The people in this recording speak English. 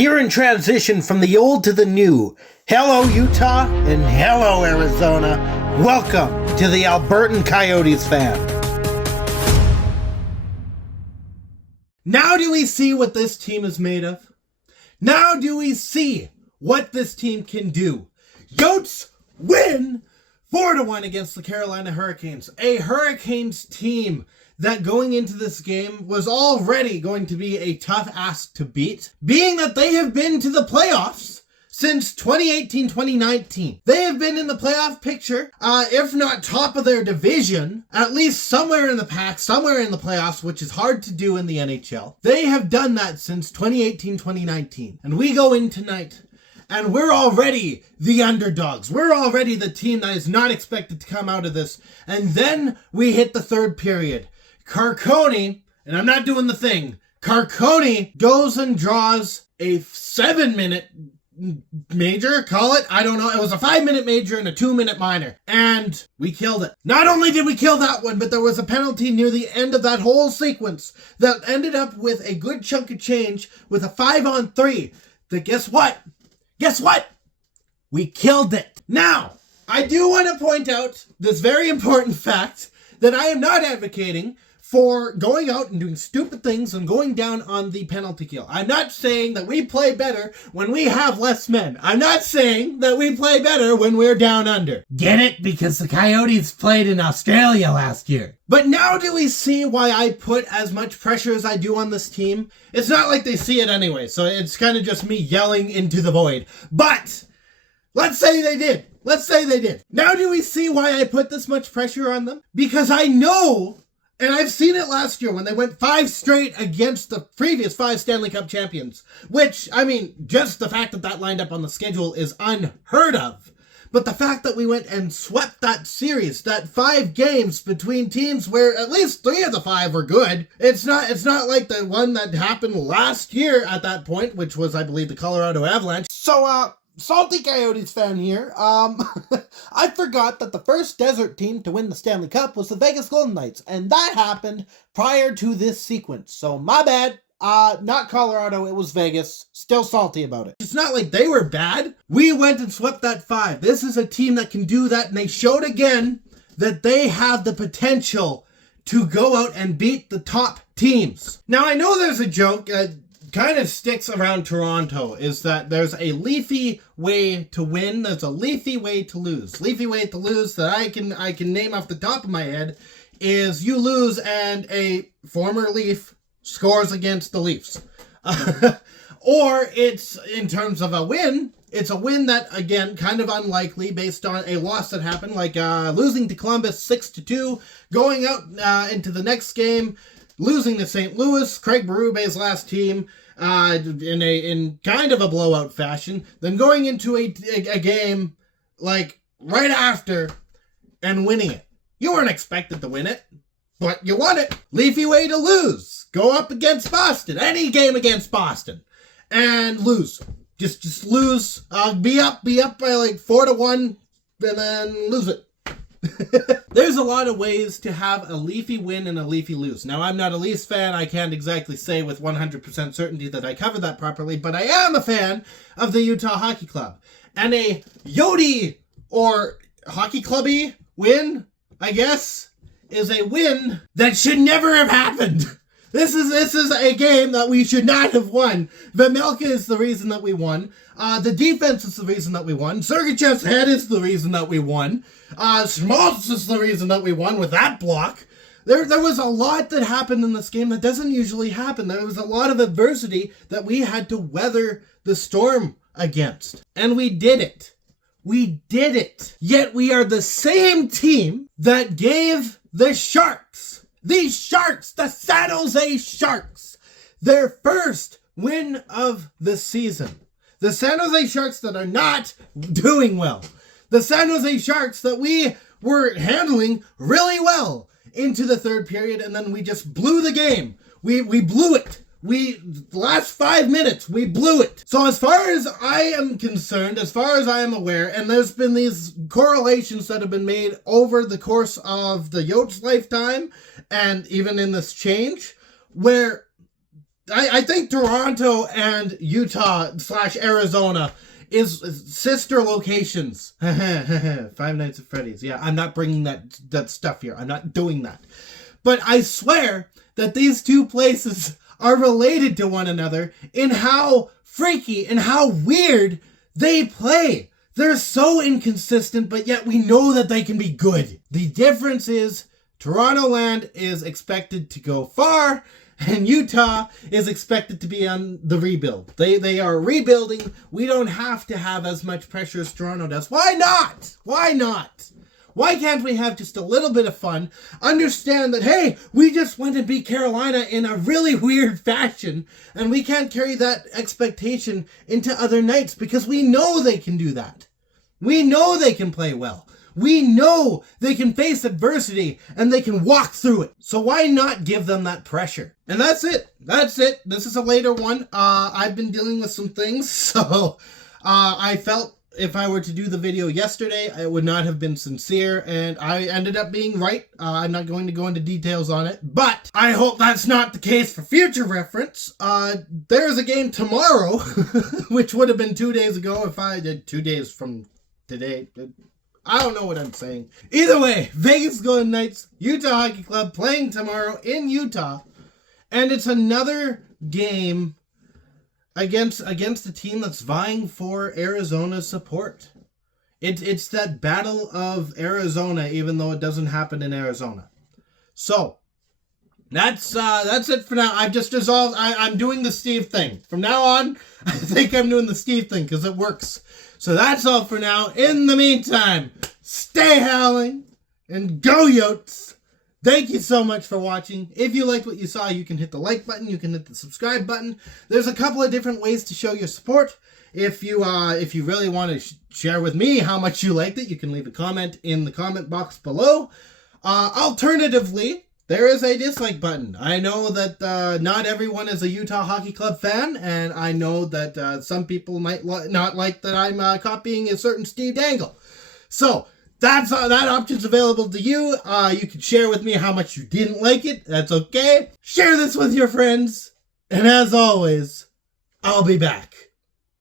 Here in transition from the old to the new. Hello, Utah, and hello, Arizona. Welcome to the Albertan Coyotes Fan. Now do we see what this team is made of? Now do we see what this team can do? Yotes win 4-1 against the Carolina Hurricanes. A Hurricanes team that going into this game was already going to be a tough ask to beat, being that they have been to the playoffs since 2018-2019. They have been in the playoff picture, if not top of their division, at least somewhere in the pack, somewhere in the playoffs, which is hard to do in the NHL. They have done that since 2018-2019. And we go in tonight, and we're already the underdogs. We're already the team that is not expected to come out of this. And then we hit the third period. Carcone, and I'm not doing the thing, Carcone goes and draws a 7-minute major, call it, I don't know, it was a 5-minute major and a 2-minute minor, and we killed it. Not only did we kill that one, but there was a penalty near the end of that whole sequence that ended up with a good chunk of change with a 5-on-3 that guess what? We killed it. Now, I do want to point out this very important fact that I am not advocating for going out and doing stupid things and going down on the penalty kill. I'm not saying that we play better when we have less men. I'm not saying that we play better when we're down under. Get it? Because the Coyotes played in Australia last year. But now do we see why I put as much pressure as I do on this team? It's not like they see it anyway, so it's kind of just me yelling into the void. But let's say they did. Now do we see why I put this much pressure on them? Because I know, and I've seen it last year when they went 5 straight against the previous 5 Stanley Cup champions. Which, I mean, just the fact that that lined up on the schedule is unheard of. But the fact that we went and swept that series, that 5 games between teams where at least 3 of the 5 were good. It's not like the one that happened last year at that point, which was, I believe, the Colorado Avalanche. So, Salty Coyotes fan here. I forgot that the first desert team to win the Stanley Cup was the Vegas Golden Knights, and that happened prior to this sequence. So my bad. Not Colorado, it was Vegas. Still salty about it. It's not like they were bad. We went and swept that 5. This is a team that can do that, and they showed again that they have the potential to go out and beat the top teams. Now, I know there's a joke kind of sticks around Toronto, is that there's a leafy way to win, there's a leafy way to lose. Leafy way to lose that I can name off the top of my head is you lose and a former Leaf scores against the Leafs. Or it's, in terms of a win, it's a win that, again, kind of unlikely based on a loss that happened, like losing to Columbus 6-2, going out into the next game, losing to St. Louis, Craig Berube's last team, in kind of a blowout fashion, then going into a game like right after and winning it. You weren't expected to win it, but you won it. Leafy way to lose. Go up against Boston, any game against Boston, and lose. Just lose. Be up by like 4-1, and then lose it. There's a lot of ways to have a Leafy win and a Leafy lose. Now, I'm not a Leafs fan. I can't exactly say with 100% certainty that I covered that properly, but I am a fan of the Utah Hockey Club. And a Yote or Hockey Clubby win, I guess, is a win that should never have happened. This is a game that we should not have won. Vejmelka is the reason that we won. The defense is the reason that we won. Sergachev's head is the reason that we won. Schmaltz is the reason that we won with that block. There was a lot that happened in this game that doesn't usually happen. There was a lot of adversity that we had to weather the storm against. And we did it. We did it. Yet we are the same team that gave the Sharks, the San Jose Sharks, their first win of the season. The San Jose Sharks that are not doing well. The San Jose Sharks that we were handling really well into the third period, and then we just blew the game. We blew it. The last 5 minutes, we blew it. So as far as I am concerned, as far as I am aware, and there's been these correlations that have been made over the course of the Yotes lifetime, and even in this change, where I think Toronto and Utah / Arizona is sister locations. Five Nights at Freddy's. Yeah, I'm not bringing that stuff here. I'm not doing that. But I swear that these two places are related to one another in how freaky and how weird they play. They're so inconsistent, but yet we know that they can be good. The difference is Toronto land is expected to go far, and Utah is expected to be on the rebuild. They are rebuilding. We don't have to have as much pressure as Toronto does. Why not? Why not? Why can't we have just a little bit of fun? Understand that, hey, we just went and beat Carolina in a really weird fashion, and we can't carry that expectation into other nights because we know they can do that. We know they can play well. We know they can face adversity and they can walk through it. So why not give them that pressure? And that's it. That's it. This is a later one. I've been dealing with some things, so I felt if I were to do the video yesterday, it would not have been sincere, and I ended up being right. I'm not going to go into details on it, but I hope that's not the case for future reference. There's a game tomorrow, which would have been 2 days ago if I did 2 days from today. I don't know what I'm saying. Either way, Vegas Golden Knights, Utah Hockey Club playing tomorrow in Utah, and it's another game against a team that's vying for Arizona's support. It's that battle of Arizona, even though it doesn't happen in Arizona. So that's it for now. I've just resolved. I'm doing the Steve thing from now on. I think I'm doing the Steve thing because it works. So that's all for now. In the meantime, stay howling and go Yotes. Thank you so much for watching. If you liked what you saw, you can hit the like button. You can hit the subscribe button. There's a couple of different ways to show your support. If you really want to share with me how much you liked it, you can leave a comment in the comment box below. Alternatively, there is a dislike button. I know that not everyone is a Utah Hockey Club fan, and I know that some people might not like that I'm copying a certain Steve Dangle. So that option's available to you. You can share with me how much you didn't like it. That's okay. Share this with your friends. And as always, I'll be back.